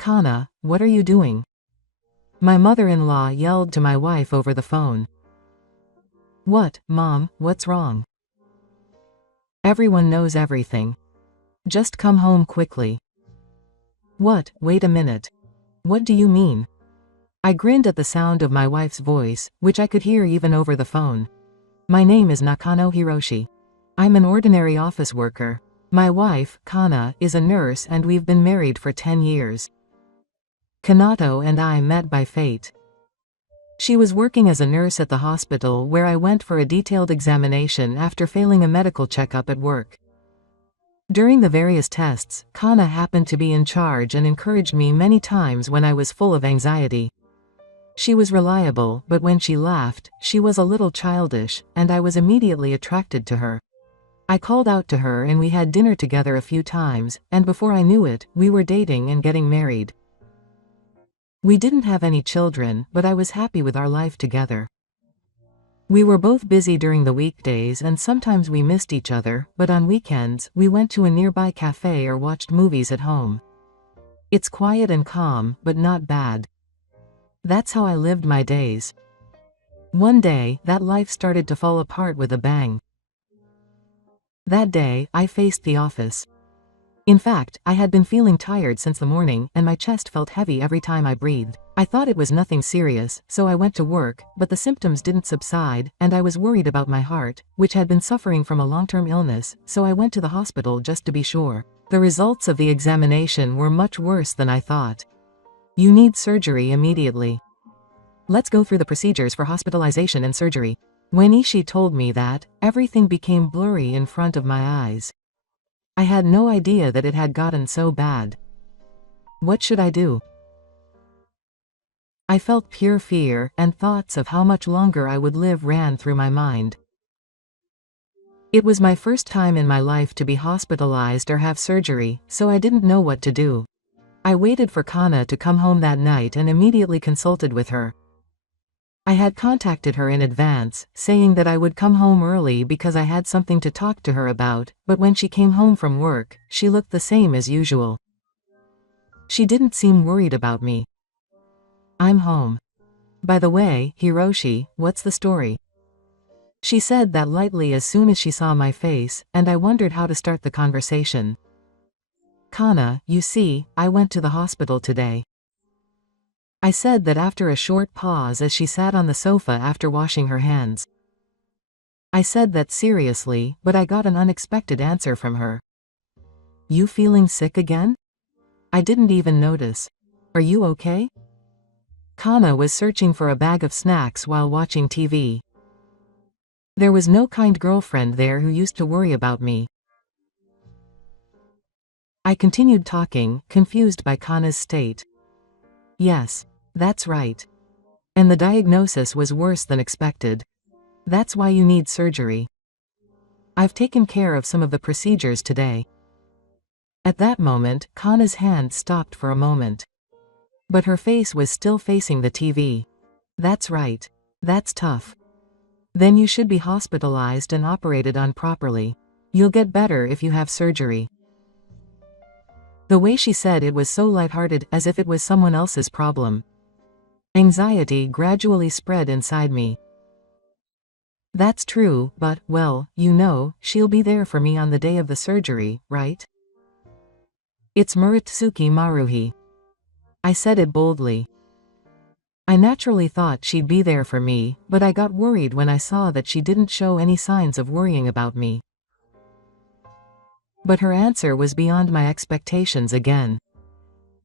Kana, what are you doing? My mother-in-law yelled to my wife over the phone. What, Mom, what's wrong? Everyone knows everything. Just come home quickly. What, wait a minute. What do you mean? I grinned at the sound of my wife's voice, which I could hear even over the phone. My name is Nakano Hiroshi. I'm an ordinary office worker. My wife, Kana, is a nurse and we've been married for 10 years. Kanato and I met by fate. She was working as a nurse at the hospital where I went for a detailed examination after failing a medical checkup at work. During the various tests, Kana happened to be in charge and encouraged me many times when I was full of anxiety. She was reliable, but when she laughed, she was a little childish, and I was immediately attracted to her. I called out to her and we had dinner together a few times, and before I knew it, we were dating and getting married. We didn't have any children, but I was happy with our life together. We were both busy during the weekdays and sometimes we missed each other, but on weekends, we went to a nearby cafe or watched movies at home. It's quiet and calm, but not bad. That's how I lived my days. One day, that life started to fall apart with a bang. That day, I faced the office. In fact, I had been feeling tired since the morning, and my chest felt heavy every time I breathed. I thought it was nothing serious, so I went to work, but the symptoms didn't subside, and I was worried about my heart, which had been suffering from a long-term illness, so I went to the hospital just to be sure. The results of the examination were much worse than I thought. You need surgery immediately. Let's go through the procedures for hospitalization and surgery. When Ishii told me that, everything became blurry in front of my eyes. I had no idea that it had gotten so bad. What should I do? I felt pure fear, and thoughts of how much longer I would live ran through my mind. It was my first time in my life to be hospitalized or have surgery, so I didn't know what to do. I waited for Kana to come home that night and immediately consulted with her. I had contacted her in advance, saying that I would come home early because I had something to talk to her about, but when she came home from work, she looked the same as usual. She didn't seem worried about me. I'm home. By the way, Hiroshi, what's the story? She said that lightly as soon as she saw my face, and I wondered how to start the conversation. Kana, you see, I went to the hospital today. I said that after a short pause as she sat on the sofa after washing her hands. I said that seriously, but I got an unexpected answer from her. You feeling sick again? I didn't even notice. Are you okay? Kana was searching for a bag of snacks while watching TV. There was no kind girlfriend there who used to worry about me. I continued talking, confused by Kana's state. Yes, that's right. And the diagnosis was worse than expected. That's why you need surgery. I've taken care of some of the procedures today. At that moment, Kana's hand stopped for a moment. But her face was still facing the TV. That's right. That's tough. Then you should be hospitalized and operated on properly. You'll get better if you have surgery. The way she said it was so lighthearted, as if it was someone else's problem. Anxiety gradually spread inside me. That's true, but, well, you know, she'll be there for me on the day of the surgery, right? It's Muratsuki Maruhi. I said it boldly. I naturally thought she'd be there for me, but I got worried when I saw that she didn't show any signs of worrying about me. But her answer was beyond my expectations again.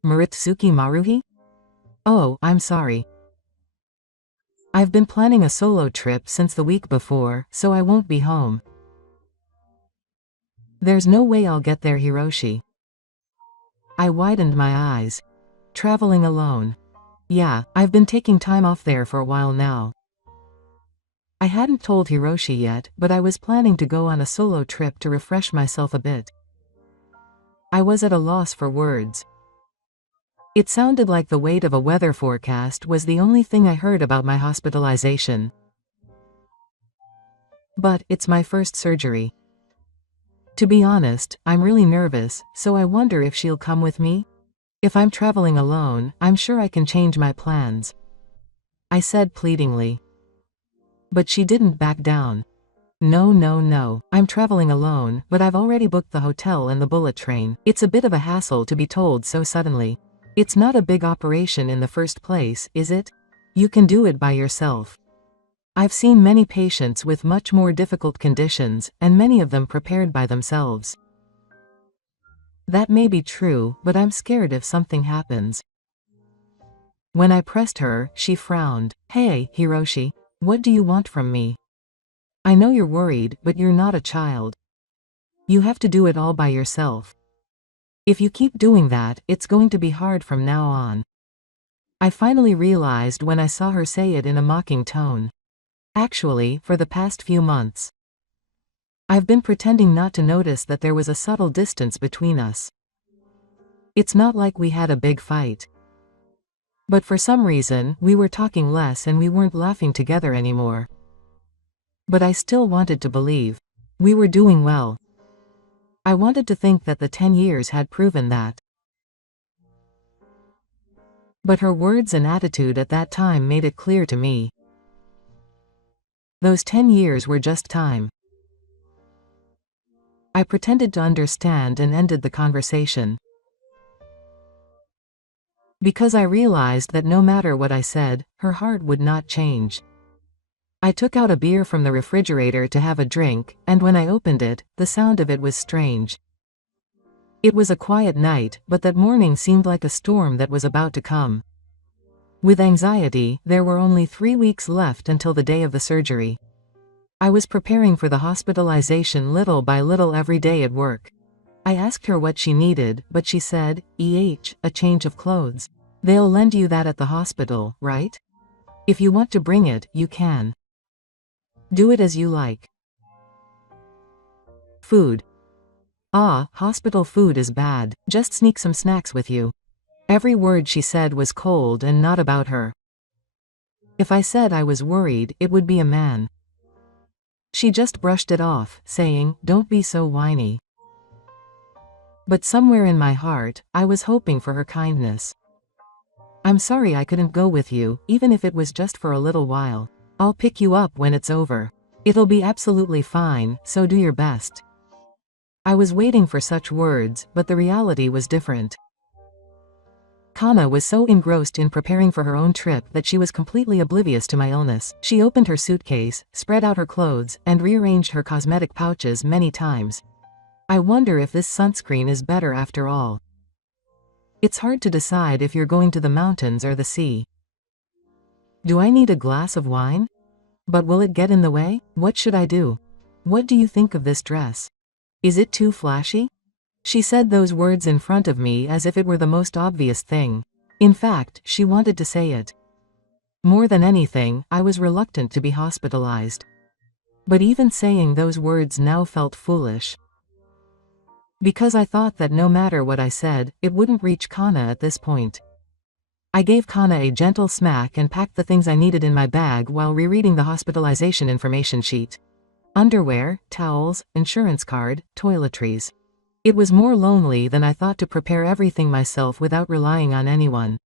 Muratsuki Maruhi? Oh, I'm sorry. I've been planning a solo trip since the week before, so I won't be home. There's no way I'll get there, Hiroshi. I widened my eyes. Traveling alone. Yeah, I've been taking time off there for a while now. I hadn't told Hiroshi yet, but I was planning to go on a solo trip to refresh myself a bit. I was at a loss for words. It sounded like the weight of a weather forecast was the only thing I heard about my hospitalization. But it's my first surgery. To be honest, I'm really nervous, so I wonder if she'll come with me? If I'm traveling alone, I'm sure I can change my plans, I said pleadingly. But she didn't back down. No, I'm traveling alone, but I've already booked the hotel and the bullet train. It's a bit of a hassle to be told so suddenly. It's not a big operation in the first place, is it? You can do it by yourself. I've seen many patients with much more difficult conditions, and many of them prepared by themselves. That may be true, but I'm scared if something happens. When I pressed her, she frowned. Hey, Hiroshi, what do you want from me? I know you're worried, but you're not a child. You have to do it all by yourself. If you keep doing that, it's going to be hard from now on. I finally realized when I saw her say it in a mocking tone. Actually, for the past few months, I've been pretending not to notice that there was a subtle distance between us. It's not like we had a big fight. But for some reason, we were talking less and we weren't laughing together anymore. But I still wanted to believe. We were doing well. I wanted to think that the 10 years had proven that. But her words and attitude at that time made it clear to me. Those 10 years were just time. I pretended to understand and ended the conversation. Because I realized that no matter what I said, her heart would not change. I took out a beer from the refrigerator to have a drink, and when I opened it, the sound of it was strange. It was a quiet night, but that morning seemed like a storm that was about to come. With anxiety, there were only 3 weeks left until the day of the surgery. I was preparing for the hospitalization little by little every day at work. I asked her what she needed, but she said, a change of clothes. They'll lend you that at the hospital, right? If you want to bring it, you can. Do it as you like. Food. Hospital food is bad. Just sneak some snacks with you. Every word she said was cold and not about her. If I said I was worried, it would be a man. She just brushed it off, saying, don't be so whiny. But somewhere in my heart, I was hoping for her kindness. I'm sorry I couldn't go with you, even if it was just for a little while. I'll pick you up when it's over. It'll be absolutely fine, so do your best. I was waiting for such words, but the reality was different. Kana was so engrossed in preparing for her own trip that she was completely oblivious to my illness. She opened her suitcase, spread out her clothes, and rearranged her cosmetic pouches many times. I wonder if this sunscreen is better after all. It's hard to decide if you're going to the mountains or the sea. Do I need a glass of wine? But will it get in the way? What should I do? What do you think of this dress? Is it too flashy? She said those words in front of me as if it were the most obvious thing. In fact, she wanted to say it. More than anything, I was reluctant to be hospitalized. But even saying those words now felt foolish. Because I thought that no matter what I said, it wouldn't reach Kana at this point. I gave Kana a gentle smack and packed the things I needed in my bag while rereading the hospitalization information sheet. Underwear, towels, insurance card, toiletries. It was more lonely than I thought to prepare everything myself without relying on anyone.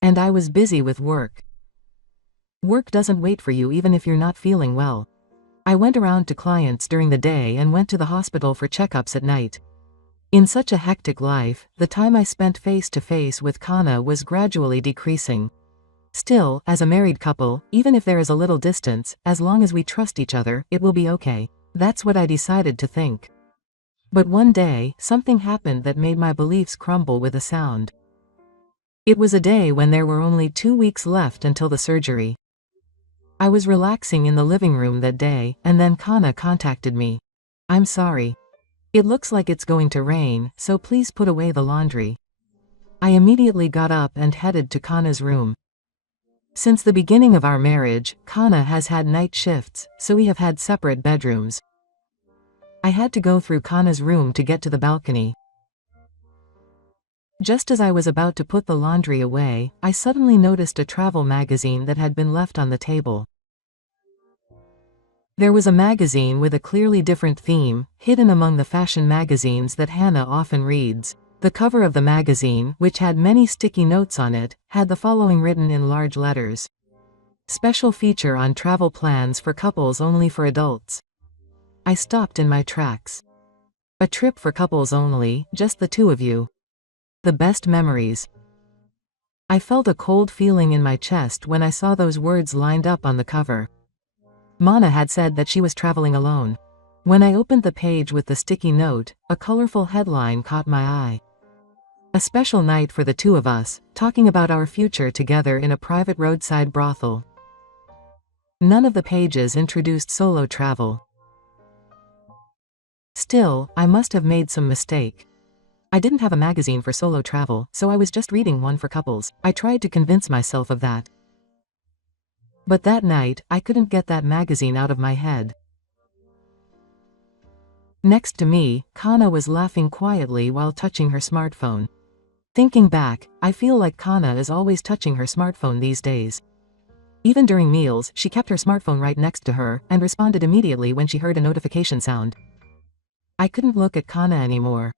And I was busy with work. Work doesn't wait for you even if you're not feeling well. I went around to clients during the day and went to the hospital for checkups at night. In such a hectic life, the time I spent face-to-face with Kana was gradually decreasing. Still, as a married couple, even if there is a little distance, as long as we trust each other, it will be okay. That's what I decided to think. But one day, something happened that made my beliefs crumble with a sound. It was a day when there were only 2 weeks left until the surgery. I was relaxing in the living room that day, and then Kana contacted me. I'm sorry. It looks like it's going to rain, so please put away the laundry. I immediately got up and headed to Kana's room. Since the beginning of our marriage, Kana has had night shifts, so we have had separate bedrooms. I had to go through Kana's room to get to the balcony. Just as I was about to put the laundry away, I suddenly noticed a travel magazine that had been left on the table. There was a magazine with a clearly different theme, hidden among the fashion magazines that Hannah often reads. The cover of the magazine, which had many sticky notes on it, had the following written in large letters. Special feature on travel plans for couples only for adults. I stopped in my tracks. A trip for couples only, just the two of you. The best memories. I felt a cold feeling in my chest when I saw those words lined up on the cover. Mana had said that she was traveling alone. When I opened the page with the sticky note, a colorful headline caught my eye. A special night for the two of us, talking about our future together in a private roadside brothel. None of the pages introduced solo travel. Still, I must have made some mistake. I didn't have a magazine for solo travel, so I was just reading one for couples. I tried to convince myself of that. But that night, I couldn't get that magazine out of my head. Next to me, Kana was laughing quietly while touching her smartphone. Thinking back, I feel like Kana is always touching her smartphone these days. Even during meals, she kept her smartphone right next to her, and responded immediately when she heard a notification sound. I couldn't look at Kana anymore.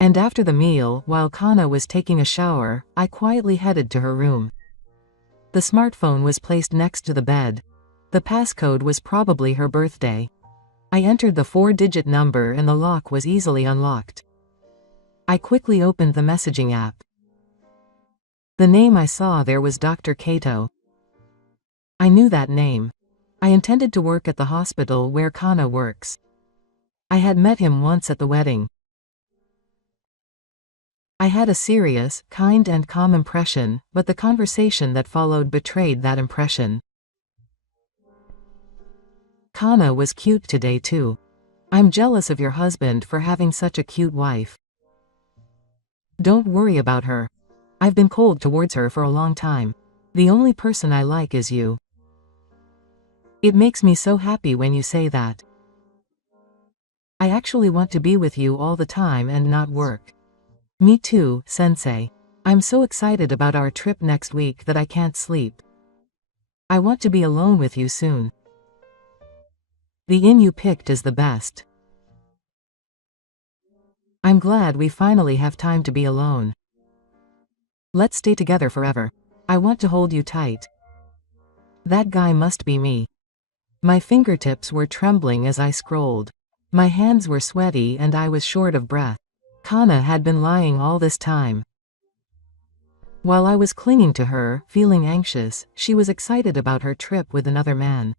And after the meal, while Kana was taking a shower, I quietly headed to her room. The smartphone was placed next to the bed. The passcode was probably her birthday. I entered the 4-digit number and the lock was easily unlocked. I quickly opened the messaging app. The name I saw there was Dr. Kato. I knew that name. I intended to work at the hospital where Kana works. I had met him once at the wedding. I had a serious, kind and calm impression, but the conversation that followed betrayed that impression. Kana was cute today too. I'm jealous of your husband for having such a cute wife. Don't worry about her. I've been cold towards her for a long time. The only person I like is you. It makes me so happy when you say that. I actually want to be with you all the time and not work. Me too, sensei. I'm so excited about our trip next week that I can't sleep. I want to be alone with you soon. The inn you picked is the best. I'm glad we finally have time to be alone. Let's stay together forever. I want to hold you tight. That guy must be me. My fingertips were trembling as I scrolled. My hands were sweaty and I was short of breath. Kana had been lying all this time. While I was clinging to her, feeling anxious, she was excited about her trip with another man.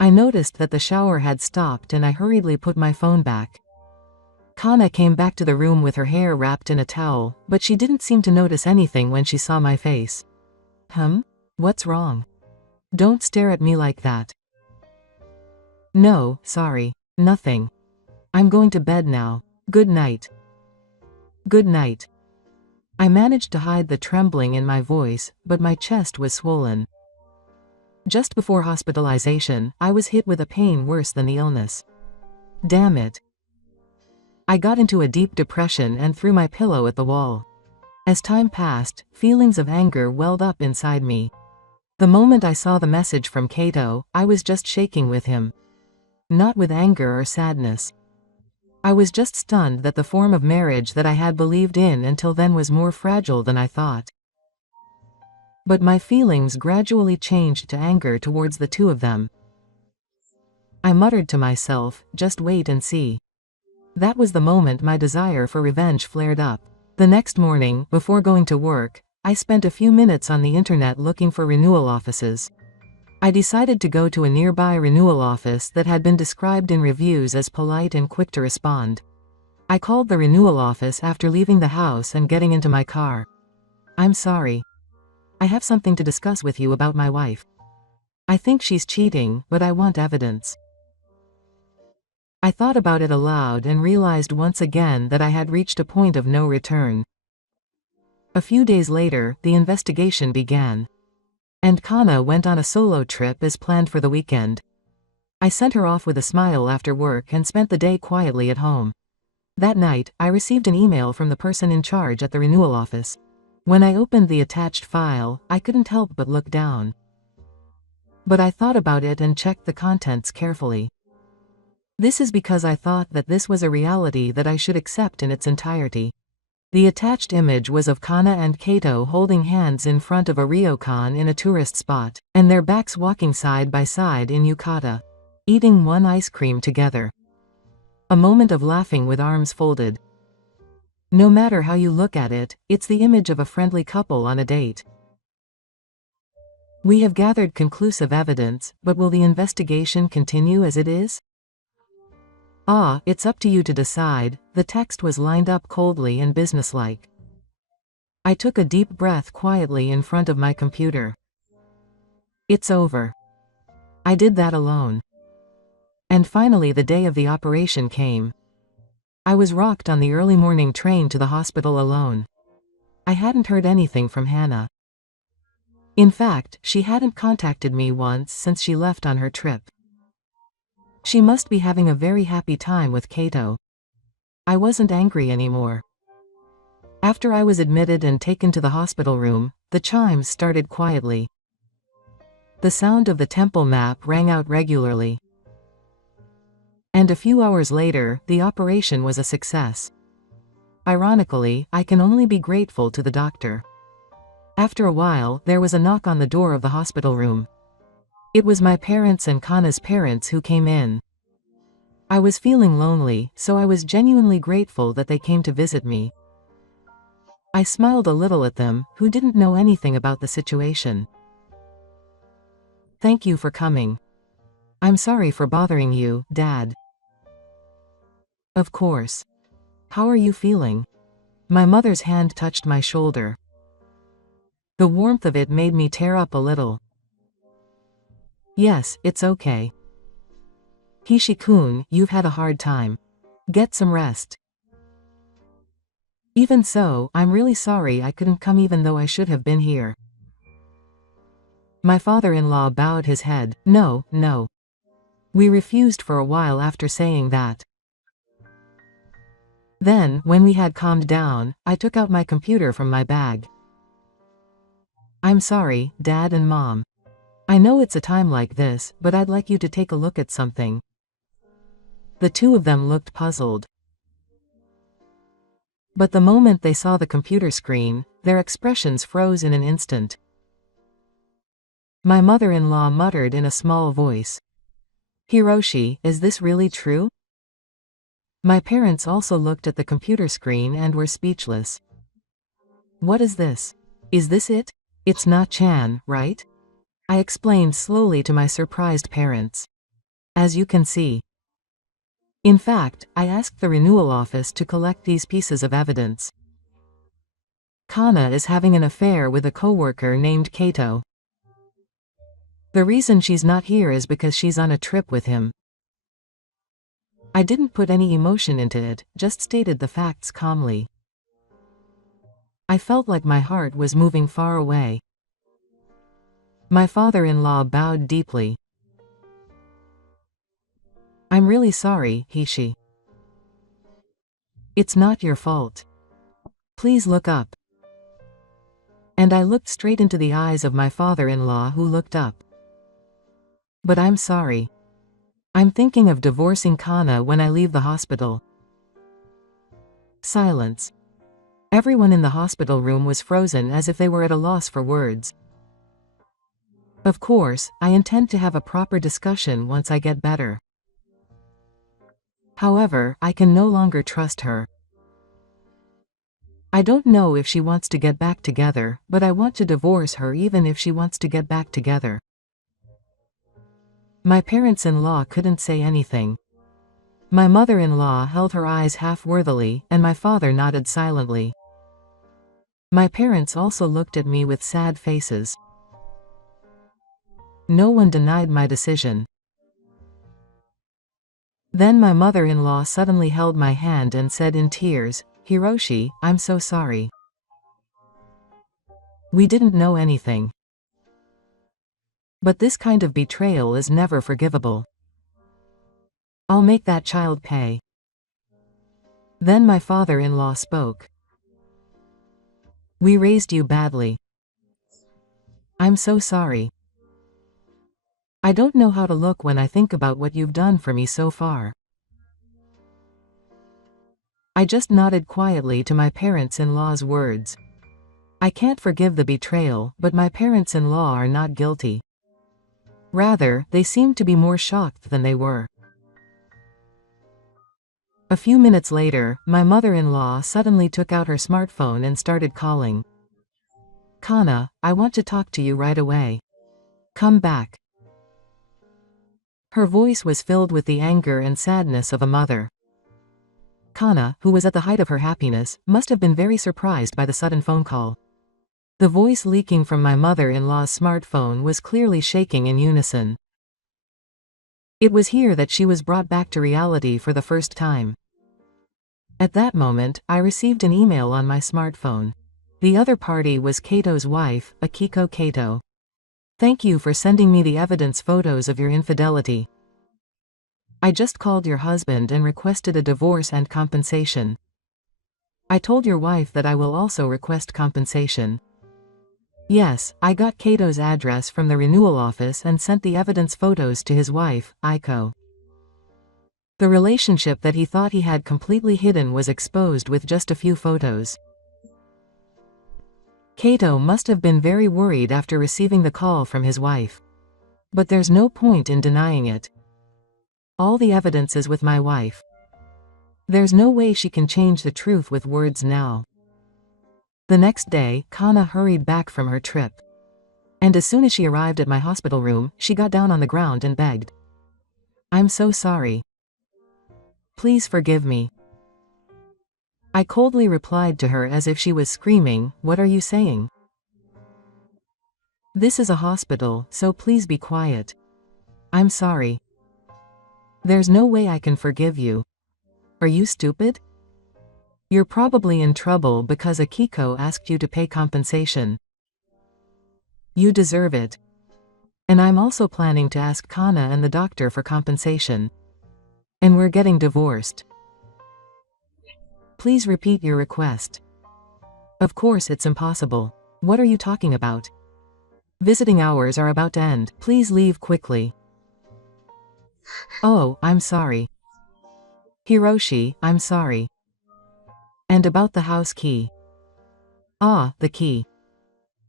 I noticed that the shower had stopped and I hurriedly put my phone back. Kana came back to the room with her hair wrapped in a towel, but she didn't seem to notice anything when she saw my face. What's wrong? Don't stare at me like that. No, sorry, nothing. I'm going to bed now. Good night. Good night. I managed to hide the trembling in my voice, but my chest was swollen. Just before hospitalization, I was hit with a pain worse than the illness. Damn it. I got into a deep depression and threw my pillow at the wall. As time passed, feelings of anger welled up inside me. The moment I saw the message from Kato, I was just shaking with him. Not with anger or sadness. I was just stunned that the form of marriage that I had believed in until then was more fragile than I thought. But my feelings gradually changed to anger towards the two of them. I muttered to myself, just wait and see. That was the moment my desire for revenge flared up. The next morning, before going to work, I spent a few minutes on the internet looking for renewal offices. I decided to go to a nearby renewal office that had been described in reviews as polite and quick to respond. I called the renewal office after leaving the house and getting into my car. I'm sorry. I have something to discuss with you about my wife. I think she's cheating, but I want evidence. I thought about it aloud and realized once again that I had reached a point of no return. A few days later, the investigation began. And Kana went on a solo trip as planned for the weekend. I sent her off with a smile after work and spent the day quietly at home. That night, I received an email from the person in charge at the renewal office. When I opened the attached file, I couldn't help but look down. But I thought about it and checked the contents carefully. This is because I thought that this was a reality that I should accept in its entirety. The attached image was of Kana and Kato holding hands in front of a ryokan in a tourist spot, and their backs walking side by side in yukata, eating one ice cream together. A moment of laughing with arms folded. No matter how you look at it, it's the image of a friendly couple on a date. We have gathered conclusive evidence, but will the investigation continue as it is? It's up to you to decide. The text was lined up coldly and businesslike. I took a deep breath quietly in front of my computer. It's over. I did that alone. And finally the day of the operation came. I was rocked on the early morning train to the hospital alone. I hadn't heard anything from Hannah. In fact, she hadn't contacted me once since she left on her trip. She must be having a very happy time with Kato. I wasn't angry anymore. After I was admitted and taken to the hospital room, the chimes started quietly. The sound of the temple map rang out regularly. And a few hours later, the operation was a success. Ironically, I can only be grateful to the doctor. After a while, there was a knock on the door of the hospital room. It was my parents and Kana's parents who came in. I was feeling lonely, so I was genuinely grateful that they came to visit me. I smiled a little at them, who didn't know anything about the situation. Thank you for coming. I'm sorry for bothering you, Dad. Of course. How are you feeling? My mother's hand touched my shoulder. The warmth of it made me tear up a little. Yes, it's okay. Hishi-kun, you've had a hard time. Get some rest. Even so, I'm really sorry I couldn't come even though I should have been here. My father-in-law bowed his head. No. We refused for a while after saying that. Then, when we had calmed down, I took out my computer from my bag. I'm sorry, Dad and Mom. I know it's a time like this, but I'd like you to take a look at something. The two of them looked puzzled. But the moment they saw the computer screen, their expressions froze in an instant. My mother-in-law muttered in a small voice. Hiroshi, is this really true? My parents also looked at the computer screen and were speechless. What is this? Is this it? It's not Chan, right? I explained slowly to my surprised parents. As you can see. In fact, I asked the renewal office to collect these pieces of evidence. Kana is having an affair with a coworker named Kato. The reason she's not here is because she's on a trip with him. I didn't put any emotion into it, just stated the facts calmly. I felt like my heart was moving far away. My father-in-law bowed deeply. I'm really sorry, Hishi. It's not your fault. Please look up. And I looked straight into the eyes of my father-in-law, who looked up. But I'm sorry. I'm thinking of divorcing Kana when I leave the hospital. Silence. Everyone in the hospital room was frozen as if they were at a loss for words. Of course, I intend to have a proper discussion once I get better. However, I can no longer trust her. I don't know if she wants to get back together, but I want to divorce her even if she wants to get back together. My parents-in-law couldn't say anything. My mother-in-law held her eyes half-worthily, and my father nodded silently. My parents also looked at me with sad faces. No one denied my decision. Then my mother-in-law suddenly held my hand and said in tears, Hiroshi, I'm so sorry. We didn't know anything. But this kind of betrayal is never forgivable. I'll make that child pay. Then my father-in-law spoke. We raised you badly. I'm so sorry. I don't know how to look when I think about what you've done for me so far. I just nodded quietly to my parents-in-law's words. I can't forgive the betrayal, but my parents-in-law are not guilty. Rather, they seemed to be more shocked than they were. A few minutes later, my mother-in-law suddenly took out her smartphone and started calling. Kana, I want to talk to you right away. Come back. Her voice was filled with the anger and sadness of a mother. Kana, who was at the height of her happiness, must have been very surprised by the sudden phone call. The voice leaking from my mother-in-law's smartphone was clearly shaking in unison. It was here that she was brought back to reality for the first time. At that moment, I received an email on my smartphone. The other party was Kato's wife, Akiko Kato. Thank you for sending me the evidence photos of your infidelity. I just called your husband and requested a divorce and compensation. I told your wife that I will also request compensation. Yes, I got Kato's address from the renewal office and sent the evidence photos to his wife, Aiko. The relationship that he thought he had completely hidden was exposed with just a few photos. Kato must have been very worried after receiving the call from his wife. But there's no point in denying it. All the evidence is with my wife. There's no way she can change the truth with words now. The next day, Kana hurried back from her trip. And as soon as she arrived at my hospital room, she got down on the ground and begged. I'm so sorry. Please forgive me. I coldly replied to her as if she was screaming, what are you saying? This is a hospital, so please be quiet. I'm sorry. There's no way I can forgive you. Are you stupid? You're probably in trouble because Akiko asked you to pay compensation. You deserve it. And I'm also planning to ask Kana and the doctor for compensation. And we're getting divorced. Please repeat your request. Of course it's impossible. What are you talking about? Visiting hours are about to end. Please leave quickly. Oh, I'm sorry. Hiroshi, I'm sorry. And about the house key. Ah, the key.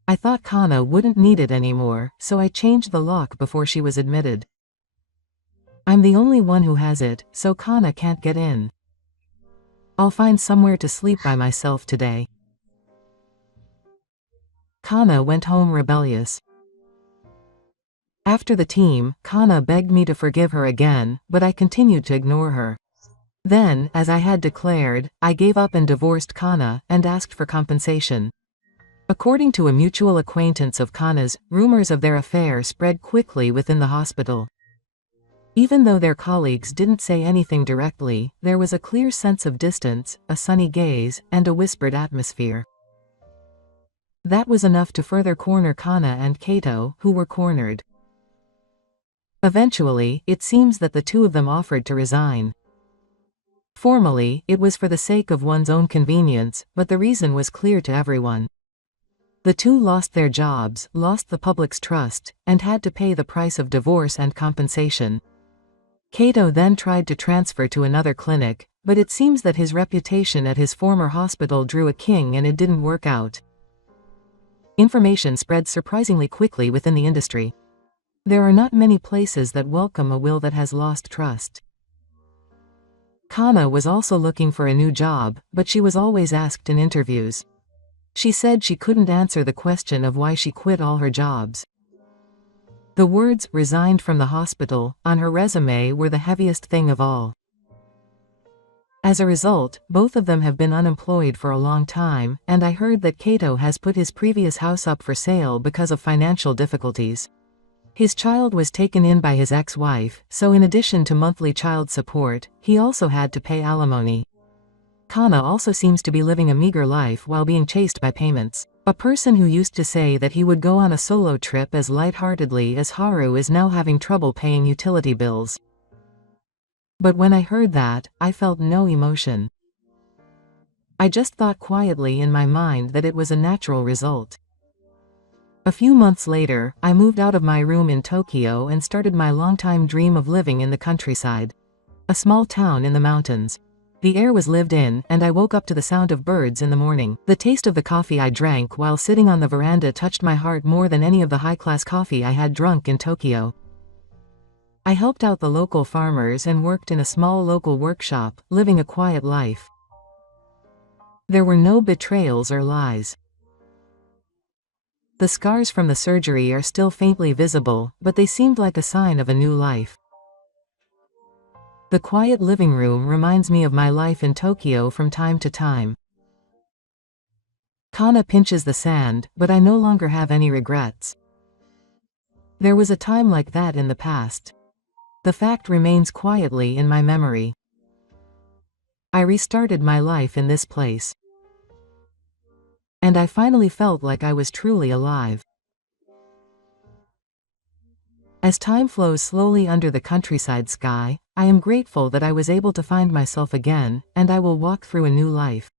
I thought Kana wouldn't need it anymore, so I changed the lock before she was admitted. I'm the only one who has it, so Kana can't get in. I'll find somewhere to sleep by myself today. Kana went home rebellious. After the team, Kana begged me to forgive her again, but I continued to ignore her. Then, as I had declared, I gave up and divorced Kana, and asked for compensation. According to a mutual acquaintance of Kana's, rumors of their affair spread quickly within the hospital. Even though their colleagues didn't say anything directly, there was a clear sense of distance, a sunny gaze, and a whispered atmosphere. That was enough to further corner Kana and Kato, who were cornered. Eventually, it seems that the two of them offered to resign. Formally, it was for the sake of one's own convenience, but the reason was clear to everyone. The two lost their jobs, lost the public's trust, and had to pay the price of divorce and compensation. Kato then tried to transfer to another clinic, but it seems that his reputation at his former hospital drew a king and it didn't work out. Information spread surprisingly quickly within the industry. There are not many places that welcome a will that has lost trust. Kana was also looking for a new job, but she was always asked in interviews. She said she couldn't answer the question of why she quit all her jobs. The words, resigned from the hospital, on her resume were the heaviest thing of all. As a result, both of them have been unemployed for a long time, and I heard that Kato has put his previous house up for sale because of financial difficulties. His child was taken in by his ex-wife, so in addition to monthly child support, he also had to pay alimony. Kana also seems to be living a meager life while being chased by payments. A person who used to say that he would go on a solo trip as lightheartedly as Haru is now having trouble paying utility bills. But when I heard that, I felt no emotion. I just thought quietly in my mind that it was a natural result. A few months later, I moved out of my room in Tokyo and started my longtime dream of living in the countryside. A small town in the mountains. The air was lived in, and I woke up to the sound of birds in the morning. The taste of the coffee I drank while sitting on the veranda touched my heart more than any of the high-class coffee I had drunk in Tokyo. I helped out the local farmers and worked in a small local workshop, living a quiet life. There were no betrayals or lies. The scars from the surgery are still faintly visible, but they seemed like a sign of a new life. The quiet living room reminds me of my life in Tokyo from time to time. Kana pinches the sand, but I no longer have any regrets. There was a time like that in the past. The fact remains quietly in my memory. I restarted my life in this place. And I finally felt like I was truly alive. As time flows slowly under the countryside sky, I am grateful that I was able to find myself again, and I will walk through a new life.